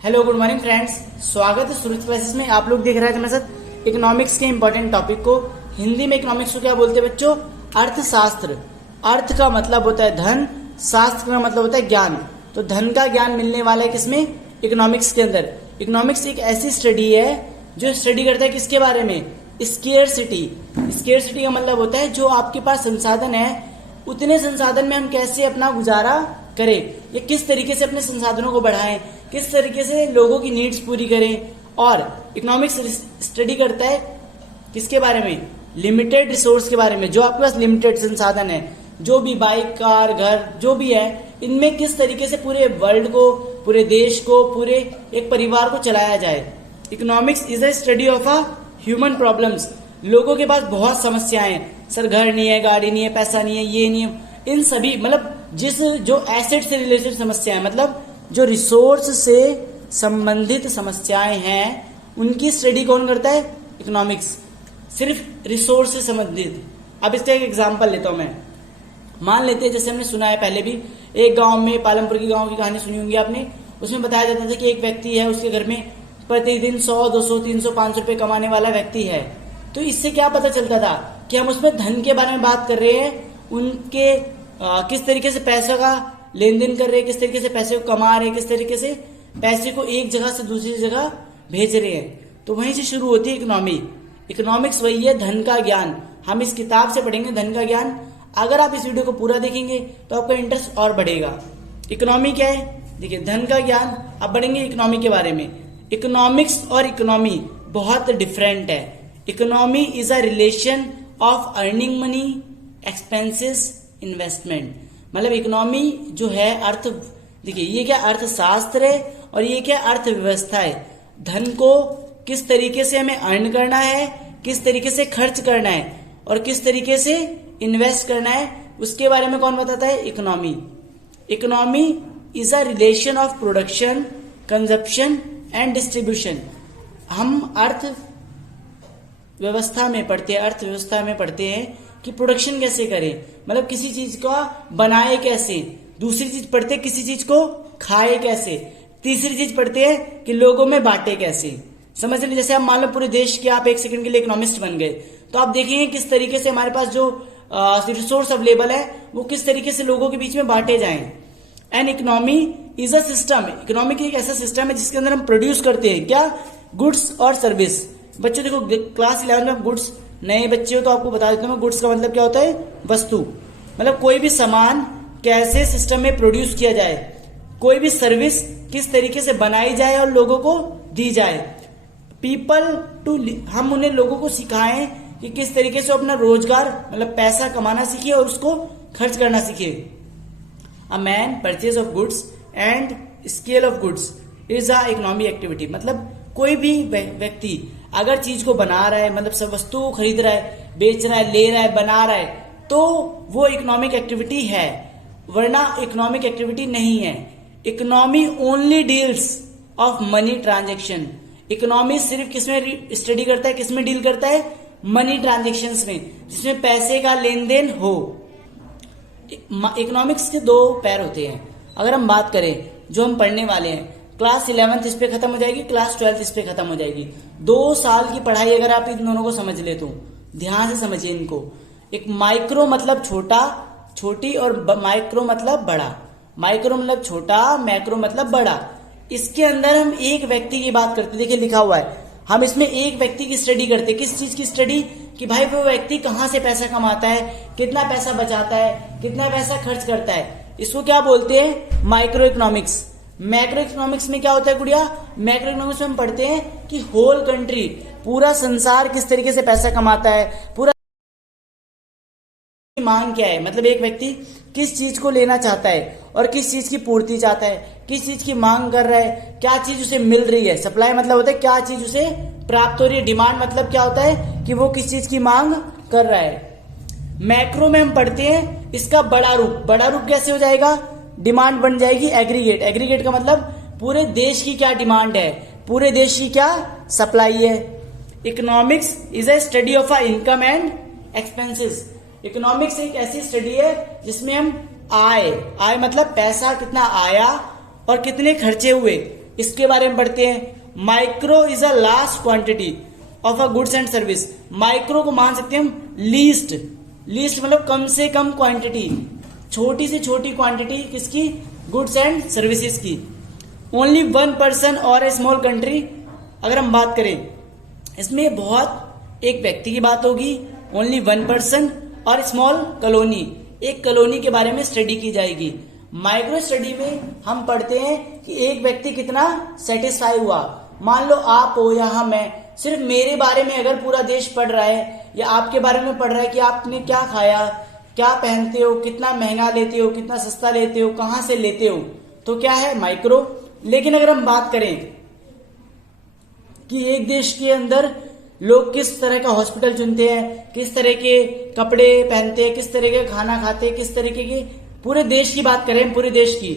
Hello good morning friends, स्वागत है सूरज classes में। आप लोग देख रहे हैं मेरे साथ इकोनॉमिक्स के इंपॉर्टेंट टॉपिक को। हिंदी में इकोनॉमिक्स को क्या बोलते हैं बच्चों? अर्थशास्त्र। अर्थ का मतलब होता है धन, शास्त्र का मतलब होता है ज्ञान। तो धन का ज्ञान मिलने वाला है किसमें? इकोनॉमिक्स के अंदर। इकोनॉमिक्स एक ऐसी स्टडी है जो स्टडी करता है किसके बारे में? स्केर्सिटी। स्केर्सिटी का मतलब होता है जो आपके पास संसाधन है उतने संसाधन में हम कैसे अपना गुजारा करें, या किस तरीके से अपने संसाधनों को बढ़ाएं, किस तरीके से लोगों की नीड्स पूरी करें। और इकोनॉमिक्स स्टडी करता है किसके बारे में? लिमिटेड रिसोर्स के बारे में। जो आपके पास लिमिटेड संसाधन है, जो भी बाइक, कार, घर जो भी है, इनमें किस तरीके से पूरे वर्ल्ड को, पूरे देश को, पूरे एक परिवार को चलाया जाए। Economics is a study of a human problems. लोगों के पास बहुत समस्याएं हैं, सर घर नहीं है, गाड़ी नहीं है, पैसा नहीं है, ये नहीं है, इन सभी मतलब जो एसेट से रिलेटेड समस्याएं, मतलब जो रिसोर्स से संबंधित समस्याएं हैं, उनकी स्टडी कौन करता है? इकोनॉमिक्स। सिर्फ रिसोर्स से संबंधित। अब इसका एक एग्जांपल लेता हूं मैं। मान लेते हैं, जैसे हमने सुना है पहले भी, एक गांव में, पालमपुर की गांव की कहानी सुनी होंगी आपने। उसमें बताया जाता था कि एक व्यक्ति है, उसके घर में प्रतिदिन 100, 200, 300, 500 रुपए कमाने वाला व्यक्ति है। तो इससे क्या पता चलता था कि हम उसमें धन के बारे में बात कर रहे हैं, उनके किस तरीके से पैसों का लेन देन कर रहे हैं, किस तरीके से पैसे को कमा रहे हैं, किस तरीके से पैसे को एक जगह से दूसरी जगह भेज रहे हैं। तो वहीं से शुरू होती है इकोनॉमी। इकोनॉमिक्स वही है धन का ज्ञान। हम इस किताब से पढ़ेंगे धन का ज्ञान। अगर आप इस वीडियो को पूरा देखेंगे तो आपका इंटरेस्ट और बढ़ेगा। इकोनॉमी क्या है? देखिए, धन का ज्ञान। अब बढ़ेंगे इकोनॉमी के बारे में। इकोनॉमिक्स और इकोनॉमी बहुत डिफरेंट है। Economy is a relation of earning money, expenses, investment. मतलब इकोनॉमी जो है अर्थ, देखिए ये क्या अर्थशास्त्र है और ये क्या अर्थव्यवस्था है। धन को किस तरीके से हमें अर्न करना है, किस तरीके से खर्च करना है और किस तरीके से इन्वेस्ट करना है, उसके बारे में कौन बताता है? Economy. Economy is a relation of production, consumption and distribution. हम अर्थव्यवस्था में पढ़ते हैं कि प्रोडक्शन कैसे करें, मतलब किसी चीज का बनाए कैसे। दूसरी चीज पढ़ते हैं किसी चीज को खाए कैसे। तीसरी चीज पढ़ते हैं कि लोगों में बांटे कैसे। समझ लीजिए, जैसे आप मान लो पूरे देश के आप एक सेकंड के लिए इकोनॉमिस्ट बन गए, तो आप देखेंगे किस तरीके से हमारे पास जो रिसोर्स अवेलेबल है वो किस तरीके से लोगों के बीच में बांटे जाएं। And economy is a system. Economy एक ऐसा सिस्टम है जिसके अंदर हम प्रोड्यूस करते हैं क्या? गुड्स और सर्विस। बच्चों देखो, क्लास 11 में गुड्स, नए बच्चे हो तो आपको बता देता हूँ मैं, गुड्स का मतलब क्या होता है? वस्तु। मतलब कोई भी सामान कैसे सिस्टम में प्रोड्यूस किया जाए, कोई भी सर्विस किस तरीके से बनाई जाए और लोगों को दी जाए। पीपल टू, हम उन्हें लोगों को सिखाएं कि किस तरीके से अपना रोजगार मतलब पैसा कमाना सीखे और उसको खर्च करना सीखे। A man purchase of goods and scale of goods is a economic activity. मतलब कोई भी व्यक्ति अगर चीज को बना रहा है, मतलब सब वस्तु को खरीद रहा है, बेच रहा है, ले रहा है, बना रहा है, तो वो इकोनॉमिक एक्टिविटी है, वरना इकोनॉमिक एक्टिविटी नहीं है। Economy only deals of money transaction. Economy सिर्फ किसमें स्टडी करता है, किसमें डील करता है? मनी ट्रांजेक्शन्स में, जिसमें पैसे का लेन देन हो। इकोनॉमिक्स के दो पैर होते हैं। अगर हम बात करें जो हम पढ़ने वाले हैं, क्लास 11th इस पे खत्म हो जाएगी, क्लास 12th इस पे खत्म हो जाएगी। 2 साल की पढ़ाई अगर आप इन दोनों को समझ ले तो ध्यान से समझिए इनको। एक माइक्रो मतलब छोटा, छोटी, और माइक्रो मतलब बड़ा। माइक्रो मतलब छोटा, मैक्रो मतलब बड़ा। इसके अंदर हम एक व्यक्ति की बात करते, देखिए लिखा हुआ है, हम इसमें एक व्यक्ति की स्टडी करते। किस चीज की स्टडी? कि भाई वो व्यक्ति कहां से पैसा कमाता है, कितना पैसा बचाता है, कितना पैसा खर्च करता है। इसको क्या बोलते हैं? Micro economics. मैक्रो इकोनॉमिक्स में क्या होता है गुड़िया? मैक्रो इकोनॉमिक्स में हम पढ़ते हैं कि होल कंट्री, पूरा संसार किस तरीके से पैसा कमाता है, पूरा मांग क्या है, मतलब एक व्यक्ति किस चीज को लेना चाहता है और किस चीज की पूर्ति चाहता है, किस चीज की मांग कर रहा है, क्या चीज उसे मिल रही है। सप्लाई मतलब होता है क्या चीज उसे प्राप्त हो रही है। डिमांड मतलब क्या होता है कि वो किस चीज की मांग कर रहा है। मैक्रो में हम पढ़ते हैं इसका बड़ा रूप। बड़ा रूप कैसे हो जाएगा? डिमांड बन जाएगी एग्रीगेट। एग्रीगेट का मतलब पूरे देश की क्या डिमांड है, पूरे देश की क्या सप्लाई है। Economics is a study of a income and expenses. Economics एक ऐसी स्टडी है जिसमें हम आय मतलब पैसा कितना आया और कितने खर्चे हुए, इसके बारे में पढ़ते हैं। Micro is a last quantity of a goods and service. Micro को मान सकते हैं हम लीस्ट, लीस्ट मतलब कम से कम क्वांटिटी, छोटी से छोटी क्वांटिटी किसकी, गुड्स एंड सर्विसेज की। ओनली 1% और ए स्मॉल कंट्री, अगर हम बात करें इसमें बहुत एक व्यक्ति की बात होगी, ओनली 1% और स्मॉल कॉलोनी, एक कॉलोनी के बारे में स्टडी की जाएगी। माइक्रो स्टडी में हम पढ़ते हैं कि एक व्यक्ति कितना सेटिस्फाई हुआ। मान लो आप हो या हम मैं, सिर्फ मेरे बारे में अगर पूरा देश पढ़ रहा है या आपके बारे में पढ़ रहा है कि आपने क्या खाया, क्या पहनते हो, कितना महंगा लेते हो, कितना सस्ता लेते हो, कहां से लेते हो, तो क्या है माइक्रो। लेकिन अगर हम बात करें कि एक देश के अंदर लोग किस तरह का हॉस्पिटल चुनते हैं, किस तरह के कपड़े पहनते हैं, किस तरह के खाना खाते हैं, किस तरीके के, पूरे देश की बात करें, पूरे देश की,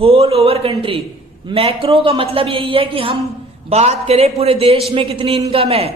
होल ओवर कंट्री। मैक्रो का मतलब यही है कि हम बात करें पूरे देश में कितनी इनकम है,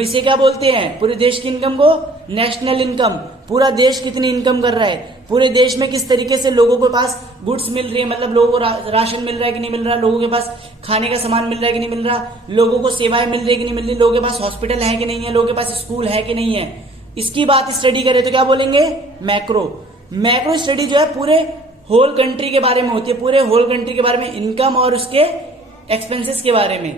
इसे क्या बोलते हैं, पूरे देश की इनकम को नेशनल इनकम। पूरा देश कितनी इनकम कर रहा है, पूरे देश में किस तरीके से लोगों के पास गुड्स मिल रही है, मतलब लोगों को राशन मिल रहा है कि नहीं मिल रहा, लोगों के पास खाने का सामान मिल रहा है कि नहीं मिल रहा, लोगों को सेवाएं मिल रही है कि नहीं मिल रही, लोगों के पास हॉस्पिटल है कि नहीं है, लोगों के पास स्कूल है कि नहीं है, इसकी बात स्टडी करें तो क्या बोलेंगे, मैक्रो। मैक्रो स्टडी जो है पूरे होल कंट्री के बारे में होती है, पूरे होल कंट्री के बारे में, इनकम और उसके एक्सपेंसेस के बारे में।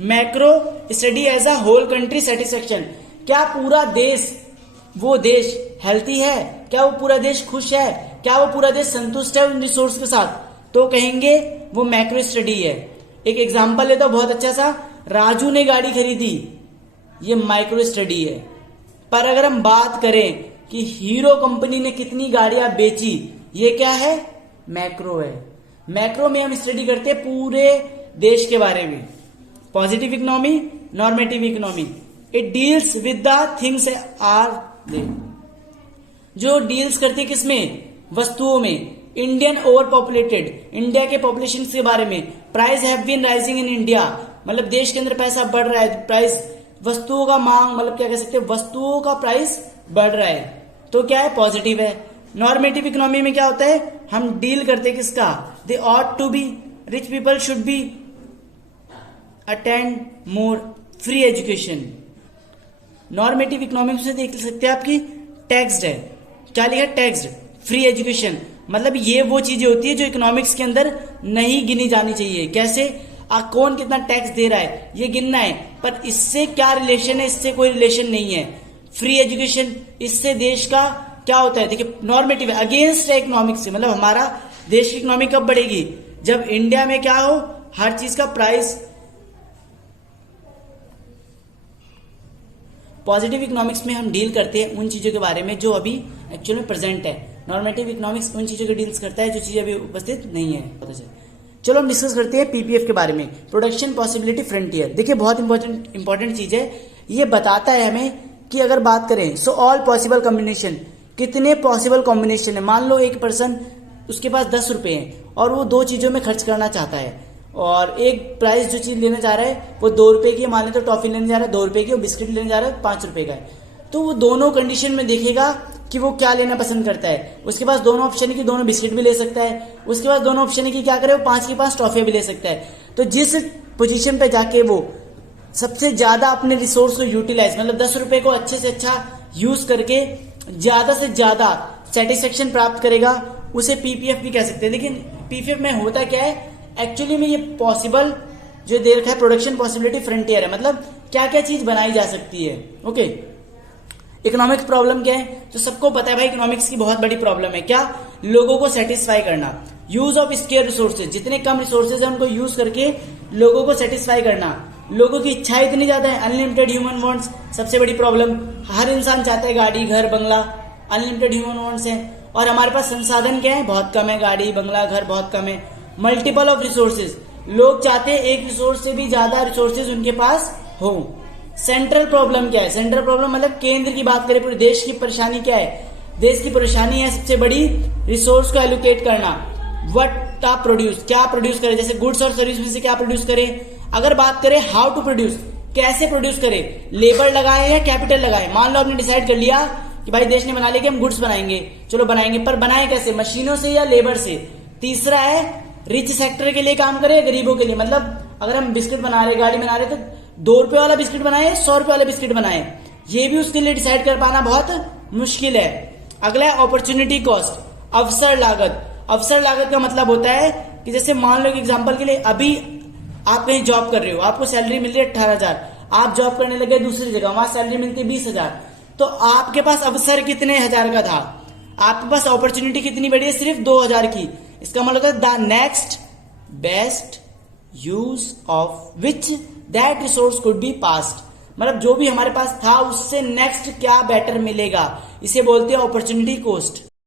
Macro study as a whole country satisfaction, क्या पूरा देश, वो देश हेल्थी है, क्या वो पूरा देश खुश है, क्या वो पूरा देश संतुष्ट है उन रिसोर्स के साथ, तो कहेंगे वो मैक्रो स्टडी है। एक एग्जांपल लेता बहुत अच्छा सा, राजू ने गाड़ी खरीदी, ये माइक्रो स्टडी है। पर अगर हम बात करें कि हीरो कंपनी ने कितनी गाड़ियां बेची, ये क्या है, मैक्रो है। मैक्रो में हम स्टडी करते हैं पूरे देश के बारे में। Positive economy, normative economy, it deals with the things are there, जो डील्स करती है किसमें, वस्तुओं में। इंडियन ओवर पॉपुलेटेड, इंडिया के पॉपुलेशन के बारे में। Price have been rising in India, मतलब देश के अंदर पैसा बढ़ रहा है, प्राइस, वस्तुओं का मांग, मतलब क्या कह सकते हैं, वस्तुओं का प्राइस बढ़ रहा है, तो क्या है, पॉजिटिव है। नॉर्मेटिव इकोनॉमी में क्या होता है, हम डील करते हैं किसका, they ought to be, rich people should be attend more free education. Normative economics में देख सकते हैं आपकी टैक्स्ड है, क्या लिखा है, टैक्स्ड, फ्री एजुकेशन, मतलब ये वो चीजें होती है जो इकोनॉमिक्स के अंदर नहीं गिनी जानी चाहिए। कैसे, कौन कितना टैक्स दे रहा है ये गिनना है, पर इससे क्या रिलेशन है, इससे कोई रिलेशन नहीं है। फ्री एजुकेशन, इससे देश का क्या होता है, देखिए नॉर्मेटिव है, अगेंस्ट है इकोनॉमिक्स से, मतलब हमारा देश की इकोनॉमी कब बढ़ेगी, जब इंडिया में क्या हो, हर चीज का प्राइस। पॉजिटिव इकोनॉमिक्स में हम डील करते हैं उन चीजों के बारे में जो अभी एक्चुअल में प्रेजेंट है। नॉर्मेटिव इकोनॉमिक्स उन चीजों के डील्स करता है जो चीजें अभी उपस्थित नहीं है। चलो हम डिस्कस करते हैं पीपीएफ के बारे में, प्रोडक्शन पॉसिबिलिटी फ्रंटियर। देखिए बहुत इंपॉर्टेंट चीज है, ये बताता है हमें कि अगर बात करें सो ऑल पॉसिबल कॉम्बिनेशन, कितने पॉसिबल कॉम्बिनेशन है। मान लो एक पर्सन, उसके पास 10 रुपए हैं और वो दो चीजों में खर्च करना चाहता है, और एक प्राइस जो चीज लेना चाह रहा है वो 2 रुपए की, मान ले तो टॉफी लेने जा रहा है 2 रुपए की, और बिस्किट लेने जा रहा है 5 रुपए का है, तो वो दोनों कंडीशन में देखेगा कि वो क्या लेना पसंद करता है। उसके पास दोनों ऑप्शन है कि दोनों बिस्किट भी ले सकता है, उसके पास दोनों ऑप्शन है कि क्या करे, वो 5 की 5 टॉफियां भी ले सकता है। तो जिस पोजीशन पे जाके वो सबसे ज्यादा अपने रिसोर्स को यूटिलाइज, मतलब 10 रुपए को अच्छे से अच्छा यूज करके ज्यादा से ज्यादा सेटिस्फेक्शन प्राप्त करेगा, उसे पीपीएफ भी कह सकते हैं। लेकिन पीपीएफ में होता क्या है, एक्चुअली में ये पॉसिबल जो दे रखा है, प्रोडक्शन पॉसिबिलिटी फ्रंटियर है, मतलब क्या क्या चीज बनाई जा सकती है। ओके, इकोनॉमिक्स प्रॉब्लम क्या है, तो सबको पता है भाई इकोनॉमिक्स की बहुत बड़ी प्रॉब्लम है क्या, लोगों को सेटिस्फाई करना। यूज ऑफ स्केयर रिसोर्सेज, जितने कम रिसोर्सेज है उनको यूज करके लोगों को सेटिस्फाई करना। लोगों की इच्छाएं इतनी ज्यादा है, अनलिमिटेड ह्यूमन वांट्स, सबसे बड़ी प्रॉब्लम। हर इंसान चाहता है गाड़ी, घर, बंगला, अनलिमिटेड ह्यूमन वांट्स है, और हमारे पास संसाधन क्या है, बहुत कम है, गाड़ी, बंगला, घर बहुत कम है। मल्टीपल ऑफ रिसोर्सेज, लोग चाहते हैं एक रिसोर्स से भी ज्यादा रिसोर्सेज उनके पास हो। सेंट्रल प्रॉब्लम क्या है, सेंट्रल प्रॉब्लम मतलब केंद्र की बात करें, पूरे देश की परेशानी क्या है, देश की परेशानी है सबसे बड़ी रिसोर्स को एलोकेट करना। व्हाट आप प्रोड्यूस, क्या प्रोड्यूस करें, जैसे गुड्स और सर्विस में से क्या प्रोड्यूस करें। अगर बात करें हाउ टू प्रोड्यूस, कैसे प्रोड्यूस करें, लेबर लगाए या कैपिटल लगाए। मान लो आपने डिसाइड कर लिया कि भाई देश ने बना लिया कि हम गुड्स बनाएंगे, चलो बनाएंगे, पर बनाए कैसे, मशीनों से या लेबर से। तीसरा है रिच सेक्टर के लिए काम करे, गरीबों के लिए। मतलब अगर हम बिस्किट बना रहे, गाड़ी बना रहे, तो 2 रुपए वाला बिस्किट बनाए, 100 रुपए वाला बिस्किट बनाए, ये भी उसके लिए डिसाइड कर पाना बहुत मुश्किल है। अगला है अपॉर्चुनिटी कॉस्ट, अवसर लागत। अवसर लागत का मतलब होता है कि जैसे मान लो एग्जांपल के लिए अभी आप कहीं जॉब कर रहे हो, आपको सैलरी मिल रही है 18,000, आप जॉब करने लगे दूसरी जगह, वहां सैलरी मिलती है 20,000, तो आपके पास अवसर कितने हजार का था, आपके पास अपॉर्चुनिटी कितनी बड़ी है, सिर्फ 2,000 की। इसका मतलब है the next best use of which that resource could be passed. मतलब जो भी हमारे पास था उससे नेक्स्ट क्या बेटर मिलेगा, इसे बोलते हैं अपॉर्चुनिटी कॉस्ट।